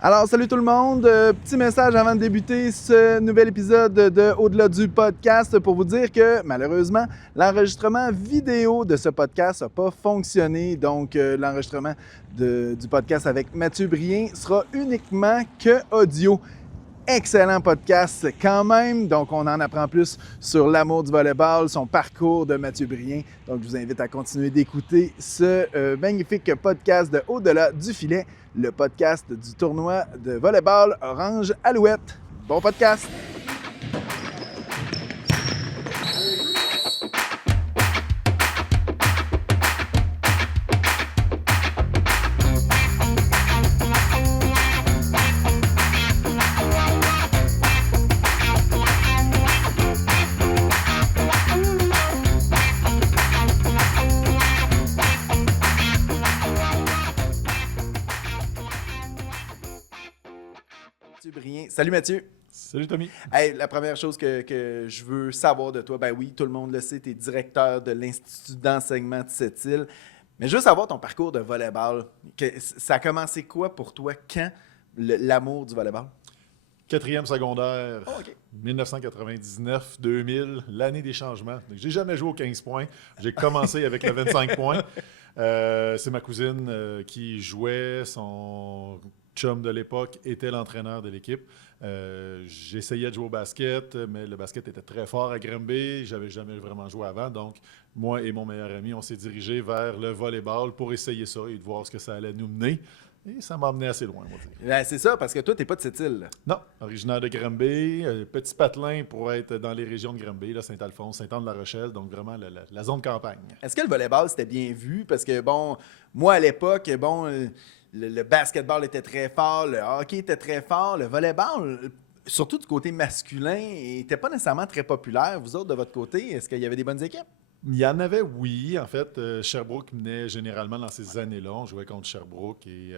Alors, salut tout le monde. Petit message avant de débuter ce nouvel épisode de Au-delà du podcast pour vous dire que malheureusement, l'enregistrement vidéo de ce podcast n'a pas fonctionné. Donc, l'enregistrement du podcast avec Mathieu Brien sera uniquement que audio. Excellent podcast quand même. Donc, on en apprend plus sur l'amour du volleyball, son parcours de Mathieu Brien. Donc, je vous invite à continuer d'écouter ce magnifique podcast de Au-delà du filet, le podcast du tournoi de volleyball Orange Alouette. Bon podcast! Salut Mathieu. Salut Tommy. Hey, la première chose que je veux savoir de toi, ben oui, tout le monde le sait, tu es directeur de l'Institut d'enseignement de Sept-Îles. Mais je veux savoir ton parcours de volleyball. Ça a commencé quoi pour toi? Quand l'amour du volleyball? Quatrième secondaire, Oh, OK. 1999-2000, l'année des changements. J'ai jamais joué aux 15 points. J'ai commencé avec le 25 points. C'est ma cousine qui jouait. Son chum de l'époque était l'entraîneur de l'équipe. J'essayais de jouer au basket, mais le basket était très fort à Granby. J'avais jamais vraiment joué avant. Donc, moi et mon meilleur ami, on s'est dirigés vers le volleyball pour essayer ça et de voir ce que ça allait nous mener. Et ça m'a amené assez loin, on va dire. Ben, c'est ça, parce que toi, tu n'es pas de cette île. Non, originaire de Granby, petit patelin pour être dans les régions de Granby, là, Saint-Alphonse, Saint-Anne-de-la-Rochelle, donc vraiment la zone campagne. Est-ce que le volleyball, c'était bien vu? Parce que, bon, moi, à l'époque, bon, le basketball était très fort, le hockey était très fort, le volleyball, surtout du côté masculin, n'était pas nécessairement très populaire. Vous autres, de votre côté, est-ce qu'il y avait des bonnes équipes? Il y en avait, oui. En fait, Sherbrooke venait généralement dans ces années-là. On jouait contre Sherbrooke et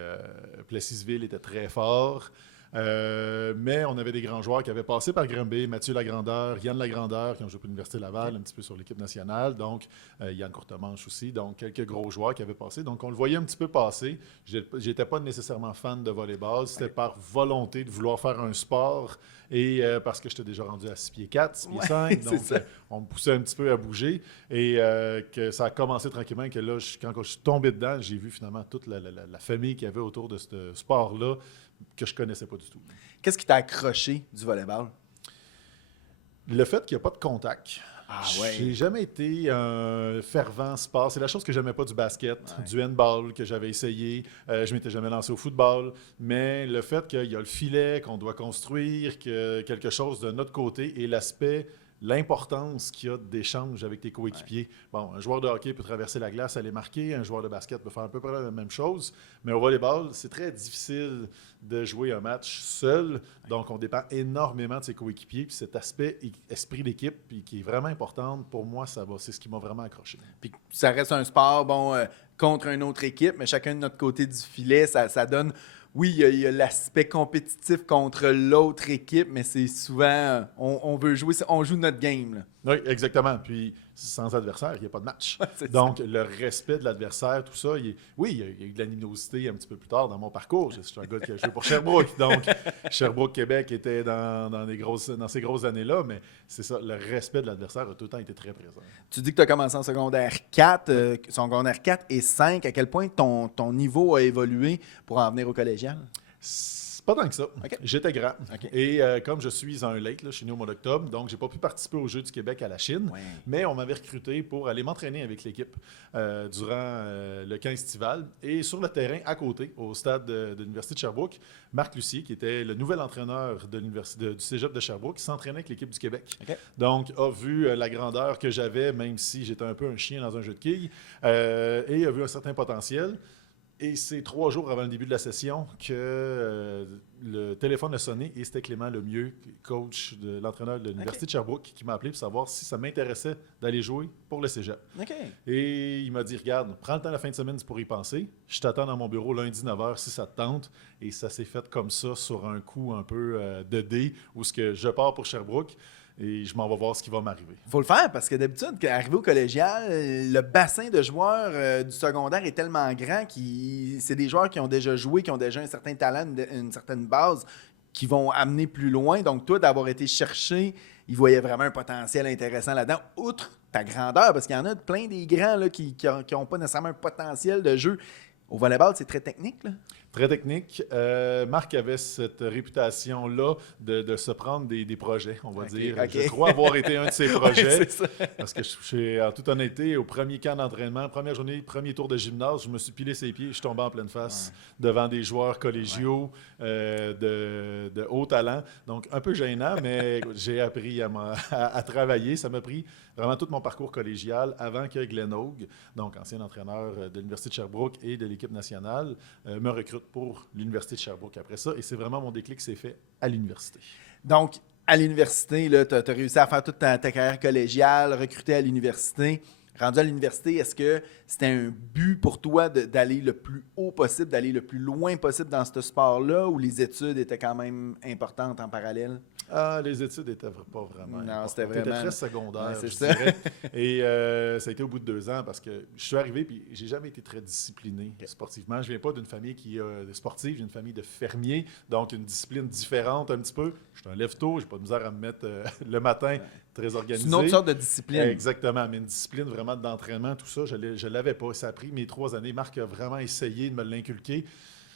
Plessisville était très fort. Mais on avait des grands joueurs qui avaient passé par Granby, Mathieu Lagrandeur, Yann Lagrandeur, qui ont joué pour l'Université Laval, un petit peu sur l'équipe nationale, donc Yann Courtemanche aussi, donc quelques gros joueurs qui avaient passé. Donc on le voyait un petit peu passer. J'étais pas nécessairement fan de volleyball, c'était par volonté de vouloir faire un sport et parce que j'étais déjà rendu à 6 pieds 4, 6 pieds 5, donc on me poussait un petit peu à bouger et que ça a commencé tranquillement et que là, quand je suis tombé dedans, j'ai vu finalement toute la famille qu'il y avait autour de ce sport-là que je connaissais pas du tout. Qu'est-ce qui t'a accroché du volleyball? Le fait qu'il n'y a pas de contact. Ah ouais. J'ai jamais été un fervent sport. C'est la chose que j'aimais pas du basket, du handball que j'avais essayé. Je m'étais jamais lancé au football. Mais le fait qu'il y a le filet qu'on doit construire, que quelque chose de notre côté et l'importance qu'il y a d'échange avec tes coéquipiers. Bon, un joueur de hockey peut traverser la glace, aller marquer. Un joueur de basket peut faire à peu près la même chose. Mais au volleyball, c'est très difficile de jouer un match seul. Donc, on dépend énormément de ses coéquipiers. Puis cet aspect esprit d'équipe puis qui est vraiment important, pour moi, c'est ce qui m'a vraiment accroché. Puis ça reste un sport, bon, contre une autre équipe, mais chacun de notre côté du filet, ça donne... Oui, il y a l'aspect compétitif contre l'autre équipe, mais c'est souvent... on veut jouer, on joue notre game, là. Oui, exactement. Puis, sans adversaire, il n'y a pas de match. Donc, le respect de l'adversaire, tout ça, il y a eu de l'animosité un petit peu plus tard dans mon parcours. Je suis un gars qui a joué pour Sherbrooke. Donc, Sherbrooke-Québec était dans ces grosses années-là, mais c'est ça, le respect de l'adversaire a tout le temps été très présent. Tu dis que tu as commencé en secondaire 4, secondaire 4 et 5. À quel point ton niveau a évolué pour en venir au collégial? Pas tant que ça. Okay. J'étais grand. Okay. Et comme je suis un late, là, je suis né au mois d'octobre, donc j'ai pas pu participer aux Jeux du Québec à la Chine, mais on m'avait recruté pour aller m'entraîner avec l'équipe durant le camp estival. Et sur le terrain, à côté, au stade de l'Université de Sherbrooke, Marc Lucier, qui était le nouvel entraîneur du Cégep de Sherbrooke, qui s'entraînait avec l'équipe du Québec. Okay. Donc, a vu la grandeur que j'avais, même si j'étais un peu un chien dans un jeu de quilles, et a vu un certain potentiel. Et c'est 3 jours avant le début de la session que le téléphone a sonné et c'était Clément Lemieux, coach de l'entraîneur de l'Université de Sherbrooke, qui m'a appelé pour savoir si ça m'intéressait d'aller jouer pour le cégep. Okay. Et il m'a dit, regarde, prends le temps la fin de semaine pour y penser. Je t'attends dans mon bureau lundi 9h si ça te tente. Et ça s'est fait comme ça sur un coup un peu de dé où je pars pour Sherbrooke. et je m'en vais voir ce qui va m'arriver. Il faut le faire parce que d'habitude, arrivé au collégial, le bassin de joueurs du secondaire est tellement grand que c'est des joueurs qui ont déjà joué, qui ont déjà un certain talent, une certaine base, qui vont amener plus loin. Donc, toi, d'avoir été cherché, ils voyaient vraiment un potentiel intéressant là-dedans, outre ta grandeur, parce qu'il y en a plein des grands là, qui n'ont pas nécessairement un potentiel de jeu. Au volleyball, c'est très technique, là. Très technique. Marc avait cette réputation-là de se prendre des projets, on va dire. Je crois avoir été un de ses projets. Parce que, en toute honnêteté, au premier camp d'entraînement, première journée, premier tour de gymnase, je me suis pilé ses pieds, je suis tombé en pleine face devant des joueurs collégiaux de haut talent. Donc, un peu gênant, mais j'ai appris à travailler. Ça m'a pris vraiment tout mon parcours collégial avant que Glenn Hogue, donc ancien entraîneur de l'Université de Sherbrooke et de l'équipe nationale, me recrute pour l'Université de Sherbrooke après ça. Et c'est vraiment mon déclic qui s'est fait à l'université. Donc, à l'université, tu as réussi à faire toute ta carrière collégiale, recruter à l'université. Rendu à l'université, est-ce que c'était un but pour toi d'aller le plus haut possible, d'aller le plus loin possible dans ce sport-là, ou les études étaient quand même importantes en parallèle? Ah, les études n'étaient pas vraiment. Non, c'était vraiment. C'était très secondaire, je dirais. Et ça a été au bout de 2 ans parce que je suis arrivé et j'ai jamais été très discipliné sportivement. Je viens pas d'une famille qui est sportive, j'ai une famille de fermiers, donc une discipline différente un petit peu. Je suis un lève-tôt, j'ai pas de misère à me mettre le matin très organisé. C'est une autre sorte de discipline. Exactement, mais une discipline vraiment d'entraînement, tout ça, je ne l'avais pas. Ça a pris mes 3 années. Marc a vraiment essayé de me l'inculquer.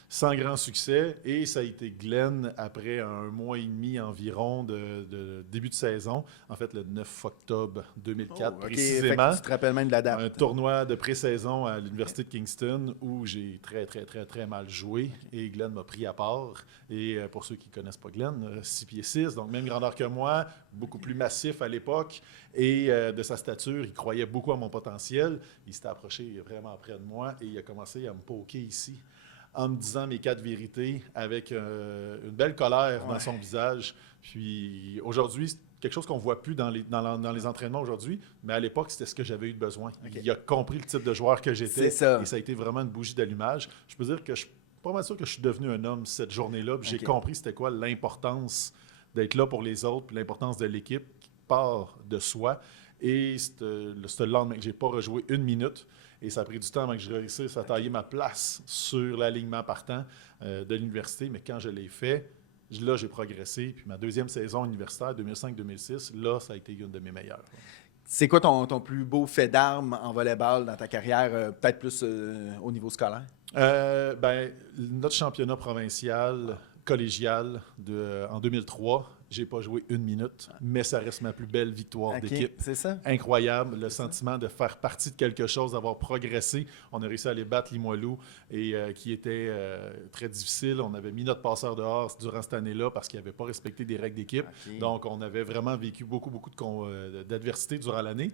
Sans grand succès, et ça a été Glenn après 1 mois et demi environ de début de saison, en fait le 9 octobre 2004 précisément. Tu te rappelles même de la date. Un tournoi de pré-saison à l'Université de Kingston où j'ai très mal joué et Glenn m'a pris à part. Et pour ceux qui ne connaissent pas Glenn, 6 pieds 6, donc même grandeur que moi, beaucoup plus massif à l'époque, et de sa stature, il croyait beaucoup à mon potentiel. Il s'était approché vraiment près de moi et il a commencé à me poker ici, en me disant mes 4 vérités avec une belle colère dans son visage. Puis aujourd'hui, c'est quelque chose qu'on ne voit plus dans les entraînements aujourd'hui, mais à l'époque, c'était ce que j'avais eu de besoin. Okay. Il a compris le type de joueur que j'étais et ça a été vraiment une bougie d'allumage. Je peux dire que je suis pas mal sûr que je suis devenu un homme cette journée-là. J'ai compris c'était quoi l'importance d'être là pour les autres, puis l'importance de l'équipe qui part de soi. Et c'est le lendemain que je n'ai pas rejoué 1 minute. Et ça a pris du temps avant que je réussisse à tailler ma place sur l'alignement partant de l'université. Mais quand je l'ai fait, là, j'ai progressé. Puis ma 2e saison universitaire, 2005-2006, là, ça a été une de mes meilleures. C'est quoi ton plus beau fait d'armes en volleyball dans ta carrière, peut-être plus au niveau scolaire? Notre championnat provincial collégial en 2003, j'ai pas joué 1 minute, mais ça reste ma plus belle victoire d'équipe. C'est ça? Incroyable, le sentiment de faire partie de quelque chose, d'avoir progressé. On a réussi à aller battre Limoilou, et qui était très difficile. On avait mis notre passeur dehors durant cette année-là parce qu'il n'avait pas respecté des règles d'équipe. Donc, on avait vraiment vécu beaucoup d'adversité durant l'année.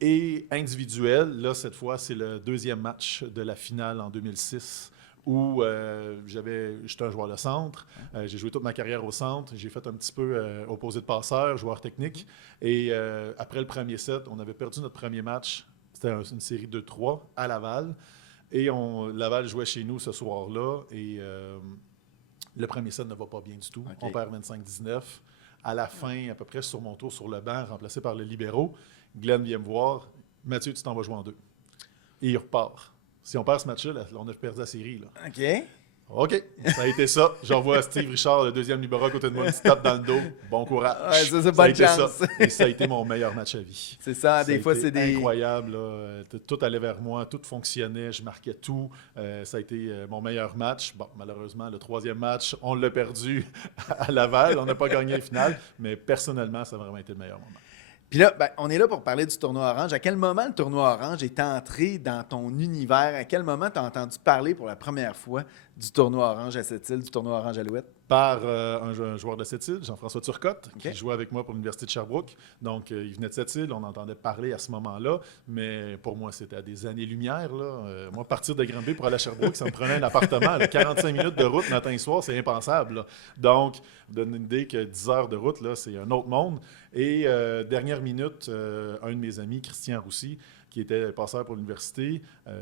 Et individuel, là, cette fois, c'est le 2e match de la finale en 2006. Où j'étais un joueur de centre. J'ai joué toute ma carrière au centre. J'ai fait un petit peu opposé de passeur, joueur technique. Et après le premier set, on avait perdu notre premier match. C'était une série 2-3 à Laval. Et Laval jouait chez nous ce soir-là. Et le premier set ne va pas bien du tout. On perd 25-19. À la fin, à peu près sur mon tour sur le banc, remplacé par le libéraux, Glenn vient me voir. « Mathieu, tu t'en vas jouer en 2. » Et il repart. Si on perd ce match-là, on a perdu la série. Là. OK, ça a été ça. J'envoie Steve Richard, le 2e libéral à côté de moi, une petite tape dans le dos. Bon courage. Ça a été ça. Et ça a été mon meilleur match à vie. C'est ça, des fois, c'est incroyable. Là. Tout allait vers moi, tout fonctionnait, je marquais tout. Ça a été mon meilleur match. Bon, malheureusement, le 3e match, on l'a perdu à Laval. On n'a pas gagné le final, mais personnellement, ça a vraiment été le meilleur moment. Puis là, on est là pour parler du tournoi Orange. À quel moment le tournoi Orange est entré dans ton univers? À quel moment tu as entendu parler pour la première fois du tournoi Orange à Sept-Îles, du tournoi Orange Alouette? Par un joueur de Sept-Îles, Jean-François Turcotte, qui jouait avec moi pour l'Université de Sherbrooke. Donc, il venait de Sept-Îles, on entendait parler à ce moment-là, mais pour moi, c'était à des années-lumière. Moi, partir de Granby pour aller à Sherbrooke, ça me prenait un appartement. 45 minutes de route matin et soir, c'est impensable. Là. Donc, donne une idée que 10 heures de route, là, c'est un autre monde. Et dernière minute, un de mes amis, Christian Roussy, qui était passeur pour l'université. Ça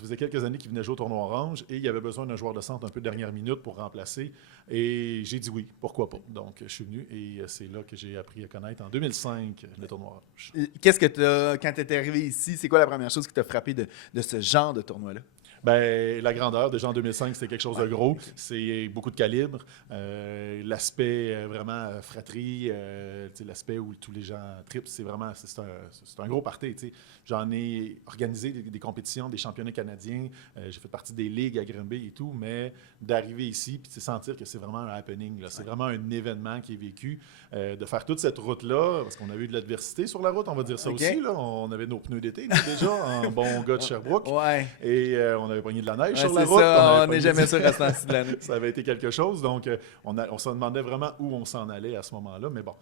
faisait quelques années qu'il venait jouer au tournoi Orange et il avait besoin d'un joueur de centre un peu dernière minute pour remplacer. Et j'ai dit oui, pourquoi pas. Donc, je suis venu et c'est là que j'ai appris à connaître en 2005 le tournoi Orange. Qu'est-ce que quand tu es arrivé ici, c'est quoi la première chose qui t'a frappé de ce genre de tournoi-là? Ben, la grandeur, déjà en 2005, c'était quelque chose de gros. C'est beaucoup de calibre. L'aspect vraiment fratrie, l'aspect où tous les gens trippent, c'est vraiment c'est un gros party. T'sais. J'en ai organisé des compétitions, des championnats canadiens. J'ai fait partie des ligues à Granby et tout, mais d'arriver ici et de sentir que c'est vraiment un happening. Là. C'est vraiment un événement qui est vécu. De faire toute cette route-là, parce qu'on avait eu de l'adversité sur la route, on va dire ça aussi. Là. On avait nos pneus d'été déjà, en bon gars de Sherbrooke. Ouais. Et on avait pogné de la neige sur la route. Ça, on n'est jamais sûr à ce temps-ci de l'année. Ça avait été quelque chose. Donc, on se demandait vraiment où on s'en allait à ce moment-là. Mais bon,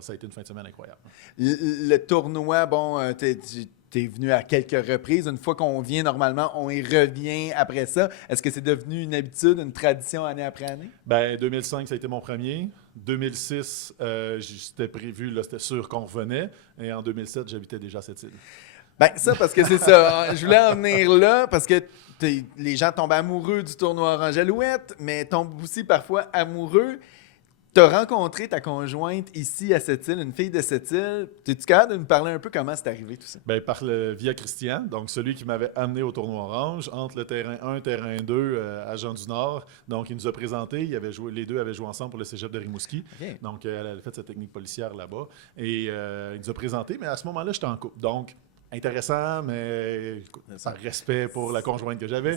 ça a été une fin de semaine incroyable. Le tournoi, bon, t'es venu à quelques reprises. Une fois qu'on vient, normalement, on y revient après ça. Est-ce que c'est devenu une habitude, une tradition année après année? Ben, 2005, ça a été mon premier. 2006, c'était prévu, là, c'était sûr qu'on revenait. Et en 2007, j'habitais déjà à cette île. Ben ça, parce que c'est ça. Je voulais en venir là parce que les gens tombent amoureux du tournoi Orange Alouette, mais tombent aussi parfois amoureux. Tu as rencontré ta conjointe ici à cette île, une fille de cette île. Es-tu capable de nous parler un peu comment c'est arrivé tout ça? Ben, via Christian, donc celui qui m'avait amené au tournoi Orange, entre le terrain 1 et terrain 2 à Jean-du-Nord. Donc, il nous a présenté, les deux avaient joué ensemble pour le cégep de Rimouski. Okay. Donc, elle avait fait sa technique policière là-bas. Et il nous a présenté, mais à ce moment-là, j'étais en couple. Donc, intéressant, mais par respect pour la conjointe que j'avais.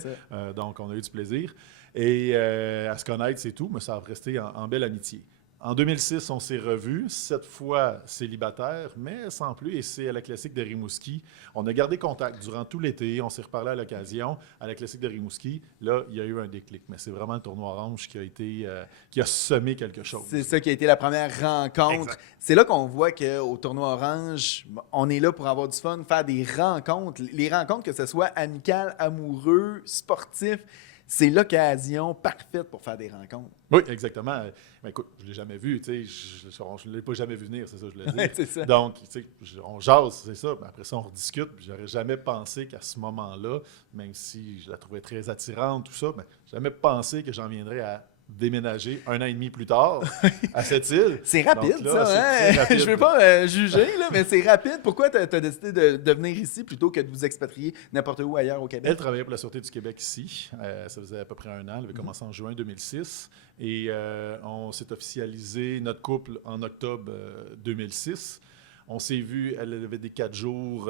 Donc, on a eu du plaisir. Et à se connaître, c'est tout, mais ça a resté en belle amitié. En 2006, on s'est revus, cette fois célibataire, mais sans plus, et c'est à la Classique de Rimouski. On a gardé contact durant tout l'été, on s'est reparlé à l'occasion. À la Classique de Rimouski, là, il y a eu un déclic, mais c'est vraiment le tournoi Orange qui a semé quelque chose. C'est ça qui a été la première rencontre. Exact. C'est là qu'on voit qu'au tournoi Orange, on est là pour avoir du fun, faire des rencontres. Les rencontres, que ce soit amicales, amoureux, sportifs, c'est l'occasion parfaite pour faire des rencontres. Oui, exactement. Mais écoute, je ne l'ai jamais vu, tu sais, je ne l'ai pas jamais vu venir, c'est ça que je voulais dire. C'est ça. Donc, tu sais, on jase, c'est ça. Mais après ça, on rediscute. J'aurais jamais pensé qu'à ce moment-là, même si je la trouvais très attirante, tout ça, mais jamais pensé que j'en viendrais à déménager 1 an et demi plus tard à cette île. C'est rapide, donc, là, ça, hein? Rapide. Je ne veux pas juger, là, mais c'est rapide. Pourquoi tu as décidé de venir ici plutôt que de vous expatrier n'importe où ailleurs au Québec? Elle travaillait pour la Sûreté du Québec ici. Ça faisait à peu près 1 an. Elle avait commencé en juin 2006. Et on s'est officialisé notre couple en octobre 2006. On s'est vu, elle avait des 4 jours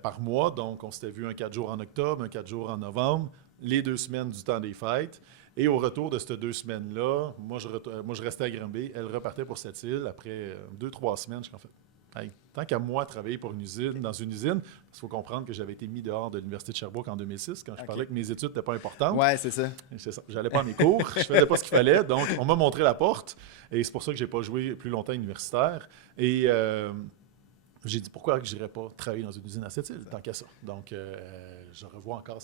par mois. Donc, on s'était vu un 4 jours en octobre, un 4 jours en novembre, les 2 semaines du temps des fêtes. Et au retour de ces 2 semaines-là, moi, je restais à Granby. Elle repartait pour cette île. Après 2-3 semaines, je suis en fait, hey, tant qu'à moi travailler dans une usine, il faut comprendre que j'avais été mis dehors de l'Université de Sherbrooke en 2006 quand je parlais que mes études n'étaient pas importantes. Oui, c'est ça. Je n'allais pas à mes cours, je ne faisais pas ce qu'il fallait. Donc, on m'a montré la porte. Et c'est pour ça que je n'ai pas joué plus longtemps universitaire. Et j'ai dit pourquoi je n'irais pas travailler dans une usine à cette île, tant qu'à ça. Donc, je revois encore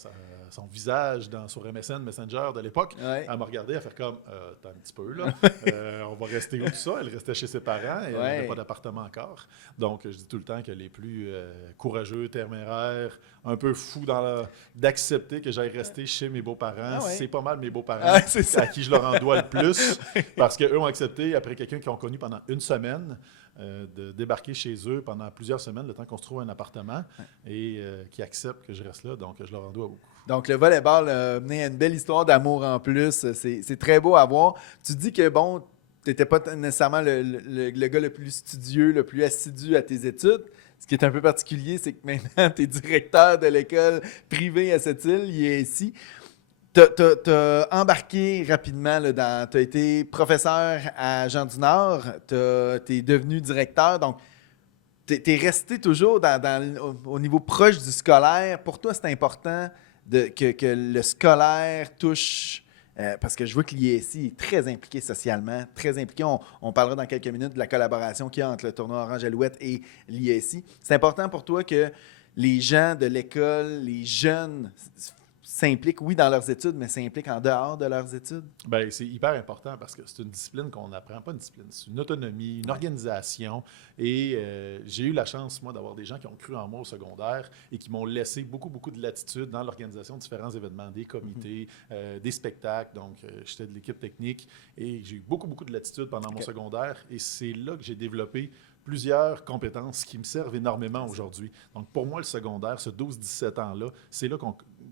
son visage sur MSN, Messenger de l'époque. Ouais. Elle m'a regardé, à faire comme t'as un petit peu là. On va rester où tout ça? Elle restait chez ses parents et elle n'avait pas d'appartement encore. Donc, je dis tout le temps que les plus courageux, téméraires, un peu fous d'accepter que j'aille rester chez mes beaux-parents. C'est pas mal mes beaux-parents à qui je leur en dois le plus. Parce qu'eux ont accepté, après quelqu'un qu'ils ont connu pendant 1 semaine, de débarquer chez eux pendant plusieurs semaines, le temps qu'on se trouve un appartement, et qui acceptent que je reste là. Donc, je leur en dois beaucoup. Donc, le volleyball a mené à une belle histoire d'amour en plus. C'est très beau à voir. Tu dis que, bon, tu n'étais pas nécessairement le gars le plus studieux, le plus assidu à tes études. Ce qui est un peu particulier, c'est que maintenant, tu es directeur de l'école privée à cette île, IESI. T'as embarqué rapidement, tu as été professeur à Jean-du-Nord, t'es devenu directeur, donc t'es resté toujours au niveau proche du scolaire. Pour toi, c'est important que le scolaire touche, parce que je vois que l'IESI est très impliqué socialement, très impliqué. On parlera dans quelques minutes de la collaboration qu'il y a entre le tournoi Orange Alouette et l'IESI. C'est important pour toi que les gens de l'école, les jeunes, s'impliquent, oui, dans leurs études, mais s'impliquent en dehors de leurs études? Ben, c'est hyper important parce que c'est une discipline qu'on n'apprend pas, une discipline, c'est une autonomie, une organisation. Et j'ai eu la chance, moi, d'avoir des gens qui ont cru en moi au secondaire et qui m'ont laissé beaucoup, beaucoup de latitude dans l'organisation de différents événements, des comités, des spectacles. Donc, j'étais de l'équipe technique et j'ai eu beaucoup, beaucoup de latitude pendant mon secondaire. Et c'est là que j'ai développé plusieurs compétences qui me servent énormément aujourd'hui. Donc, pour moi, le secondaire, ce 12-17 ans-là, c'est là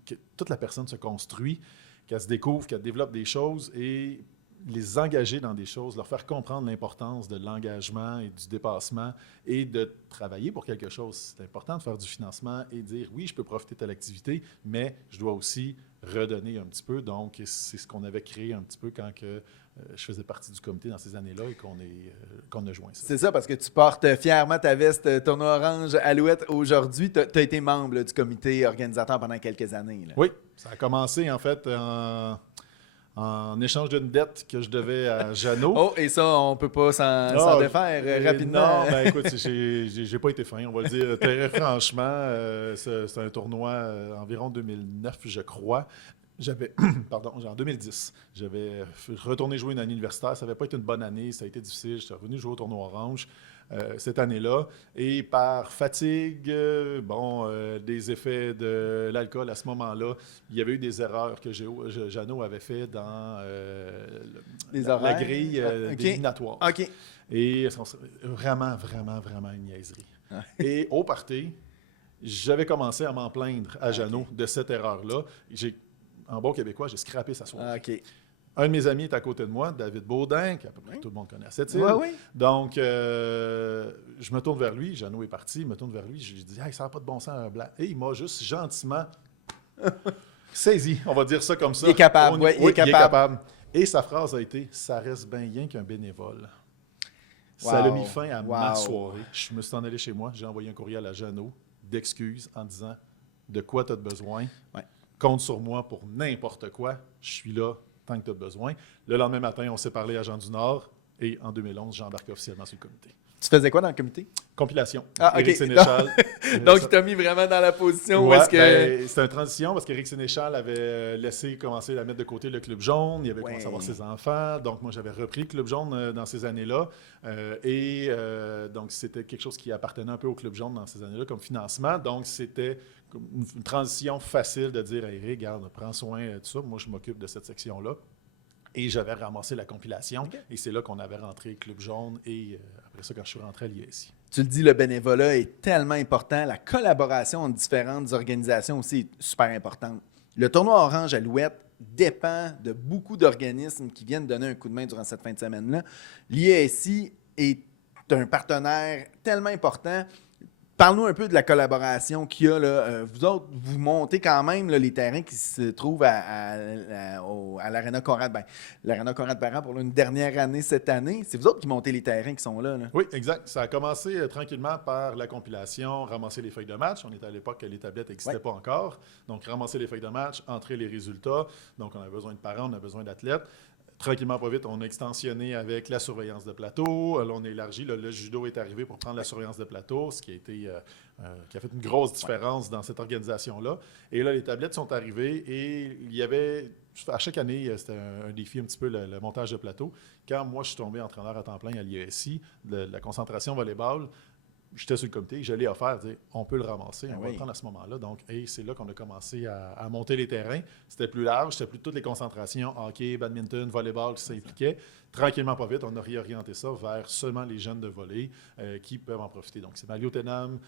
que toute la personne se construit, qu'elle se découvre, qu'elle développe des choses et les engager dans des choses, leur faire comprendre l'importance de l'engagement et du dépassement et de travailler pour quelque chose. C'est important de faire du financement et dire, oui, je peux profiter de telle activité, mais je dois aussi redonner un petit peu. Donc, c'est ce qu'on avait créé un petit peu quand je faisais partie du comité dans ces années-là et qu'on a joint ça. C'est ça, parce que tu portes fièrement ta veste tournoi orange Alouette aujourd'hui. Tu as été membre là, du comité organisateur pendant quelques années. Là. Oui, ça a commencé en fait en échange d'une dette que je devais à Jeannot. Oh, et ça, on peut pas s'en défaire rapidement. Non, ben écoute, j'ai pas été fin, on va le dire très franchement. C'est un tournoi environ 2009, je crois. En 2010, j'avais retourné jouer une année universitaire. Ça n'avait pas été une bonne année, ça a été difficile. J'étais revenu jouer au tournoi orange cette année-là. Et par fatigue, des effets de l'alcool à ce moment-là, il y avait eu des erreurs que Jeannot avait fait dans la grille des éliminatoires. OK. Et vraiment, vraiment, vraiment une niaiserie. Et au party, j'avais commencé à m'en plaindre à Jeannot de cette erreur-là. En bon québécois, j'ai scrappé sa soirée. OK. Un de mes amis est à côté de moi, David Baudin, que tout le monde connaît à cette île. Oui. Donc, je me tourne vers lui. Jeannot est parti. Je me tourne vers lui. Je lui dis, hey, ça n'a pas de bon sens, un blanc. Et il m'a juste gentiment saisi. On va dire ça comme ça. Il est capable. Il est capable. Et sa phrase a été, ça reste bien rien qu'un bénévole. Ça a mis fin à ma soirée. Je me suis en allé chez moi. J'ai envoyé un courriel à Jeannot d'excuses en disant, de quoi tu as besoin. Ouais. Compte sur moi pour n'importe quoi. Je suis là tant que tu as besoin. Le lendemain matin, on s'est parlé à Jean du Nord et en 2011, j'embarque officiellement sur le comité. Tu faisais quoi dans le comité? Compilation. Ah, OK. Éric Sénéchal. Donc, il t'a mis vraiment dans la position où est-ce que... c'était une transition parce qu'Éric Sénéchal avait laissé commencer à mettre de côté le Club Jaune. Il avait commencé à avoir ses enfants. Donc, moi, j'avais repris le Club Jaune dans ces années-là. Donc, c'était quelque chose qui appartenait un peu au Club Jaune dans ces années-là comme financement. Donc, c'était une transition facile de dire hey, « Éric, regarde, prends soin de ça. Moi, je m'occupe de cette section-là. » Et j'avais ramassé la compilation. Okay. Et c'est là qu'on avait rentré Club Jaune. Et après ça, quand je suis rentré à l'ISI. Tu le dis, le bénévolat est tellement important. La collaboration entre différentes organisations aussi est super importante. Le tournoi Orange Alouette dépend de beaucoup d'organismes qui viennent donner un coup de main durant cette fin de semaine-là. L'ISI est un partenaire tellement important. Parle-nous un peu de la collaboration qu'il y a. Là. Vous autres, vous montez quand même là, les terrains qui se trouvent à l'Arena Conrad. Ben, l'Arena Conrad-Parent pour une dernière année cette année. C'est vous autres qui montez les terrains qui sont là. Oui, exact. Ça a commencé tranquillement par la compilation, ramasser les feuilles de match. On était à l'époque que les tablettes n'existaient pas encore. Donc, ramasser les feuilles de match, entrer les résultats. Donc, on a besoin de parents, on a besoin d'athlètes. Tranquillement, pas vite, on a extensionné avec la surveillance de plateau. Là, on a élargi. Là, le judo est arrivé pour prendre la surveillance de plateau, ce qui a fait une grosse différence dans cette organisation-là. Et là, les tablettes sont arrivées et il y avait, à chaque année, c'était un défi un petit peu le montage de plateau. Quand moi, je suis tombé entraîneur à temps plein à l'ISI, de la concentration volleyball, j'étais sur le comité, je l'ai offert, dire, on peut le ramasser, on va le prendre à ce moment-là. Donc, c'est là qu'on a commencé à monter les terrains. C'était plus large, c'était plus toutes les concentrations, hockey, badminton, volleyball qui s'impliquaient. Tranquillement, pas vite, on a réorienté ça vers seulement les jeunes de volley qui peuvent en profiter. Donc, c'est Mario Tenam,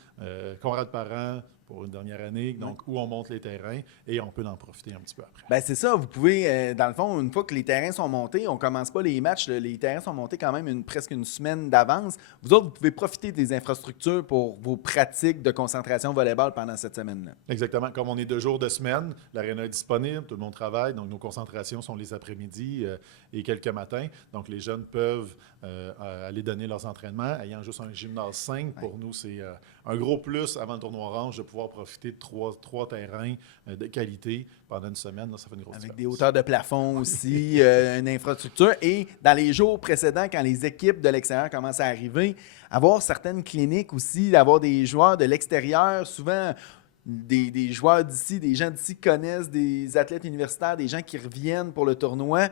Conrad Parent pour une dernière année, donc où on monte les terrains et on peut en profiter un petit peu après. Bien, c'est ça. Vous pouvez, dans le fond, une fois que les terrains sont montés, on ne commence pas les matchs, les terrains sont montés quand même presque une semaine d'avance. Vous autres, vous pouvez profiter des infrastructures pour vos pratiques de concentration volleyball pendant cette semaine-là. Exactement. Comme on est 2 jours de semaine, l'aréna est disponible, tout le monde travaille, donc nos concentrations sont les après-midi et quelques matins. Donc, les jeunes peuvent aller donner leurs entraînements. Ayant juste un gymnase 5, pour nous, c'est un gros plus avant le tournoi orange de pouvoir profiter de trois terrains de qualité pendant une semaine. Là, ça fait une grosse différence. Avec des hauteurs de plafond aussi, une infrastructure. Et dans les jours précédents, quand les équipes de l'extérieur commencent à arriver, avoir certaines cliniques aussi, avoir des joueurs de l'extérieur, souvent... des joueurs d'ici, des gens d'ici connaissent des athlètes universitaires, des gens qui reviennent pour le tournoi.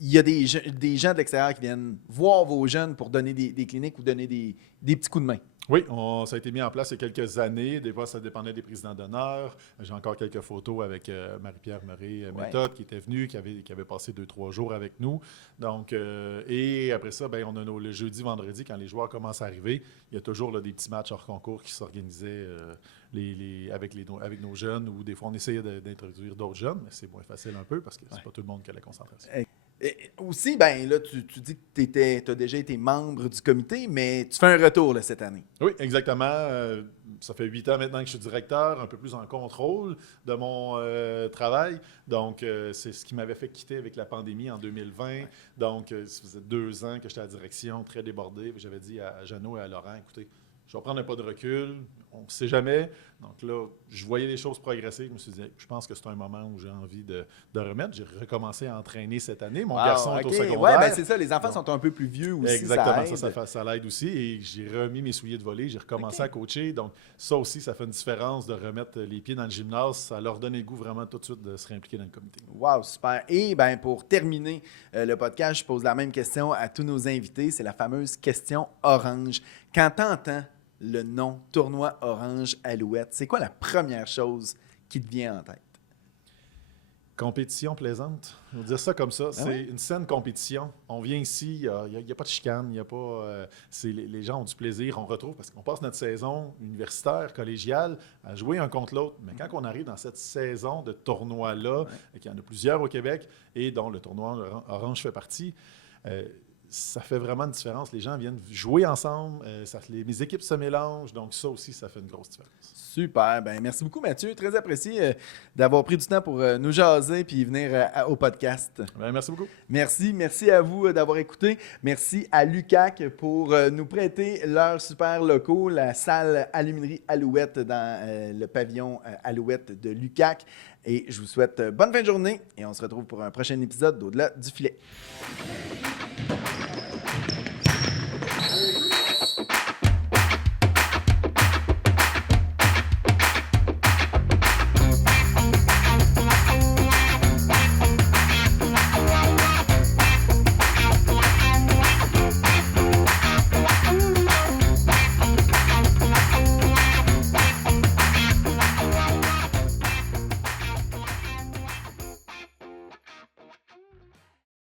Il y a des gens de l'extérieur qui viennent voir vos jeunes pour donner des cliniques ou donner des petits coups de main. Oui, ça a été mis en place il y a quelques années. Des fois, ça dépendait des présidents d'honneur. J'ai encore quelques photos avec Marie-Pierre Murray-Méthode qui était venue, qui avait passé 2-3 jours avec nous. Donc, et après ça, on a le jeudi, vendredi, quand les joueurs commencent à arriver, il y a toujours là, des petits matchs hors concours qui s'organisaient avec nos jeunes, ou des fois, on essayait d'introduire d'autres jeunes, mais c'est moins facile un peu parce que c'est pas tout le monde qui a la concentration. Et aussi, là, tu dis que tu as déjà été membre du comité, mais tu fais un retour là, cette année. Oui, exactement. Ça fait 8 ans maintenant que je suis directeur, un peu plus en contrôle de mon travail. Donc, c'est ce qui m'avait fait quitter avec la pandémie en 2020. Ouais. Donc, ça faisait 2 ans que j'étais à la direction, très débordé. J'avais dit à Jeannot et à Laurent, écoutez, je vais prendre un pas de recul, on ne sait jamais. Donc là, je voyais les choses progresser. Je me suis dit, je pense que c'est un moment où j'ai envie de remettre. J'ai recommencé à entraîner cette année. Mon garçon est au secondaire. Oui, c'est ça. Les enfants sont un peu plus vieux aussi. Exactement, ça l'aide aussi. Et j'ai remis mes souliers de volée, j'ai recommencé à coacher. Donc ça aussi, ça fait une différence de remettre les pieds dans le gymnase. Ça leur donne le goût vraiment tout de suite de se réimpliquer dans le comité. Wow, super. Et pour terminer le podcast, je pose la même question à tous nos invités. C'est la fameuse question orange. Quand tu entends le nom Tournoi Orange Alouette, c'est quoi la première chose qui te vient en tête? Compétition plaisante. Je vais dire ça comme ça. C'est une saine compétition. On vient ici, il n'y a pas de chicane, il y a pas. Les gens ont du plaisir. On retrouve, parce qu'on passe notre saison universitaire, collégiale, à jouer un contre l'autre. Mais quand on arrive dans cette saison de tournoi-là, et qu'il y en a plusieurs au Québec, et dont le tournoi Orange fait partie, ça fait vraiment une différence. Les gens viennent jouer ensemble, mes équipes se mélangent, donc ça aussi, ça fait une grosse différence. Super. Merci beaucoup, Mathieu. Très apprécié d'avoir pris du temps pour nous jaser puis venir au podcast. Merci beaucoup. Merci à vous d'avoir écouté. Merci à l'UQAC pour nous prêter leurs super locaux, la salle Aluminerie Alouette dans le pavillon Alouette de l'UQAC. Et je vous souhaite bonne fin de journée et on se retrouve pour un prochain épisode d'Au-delà du filet.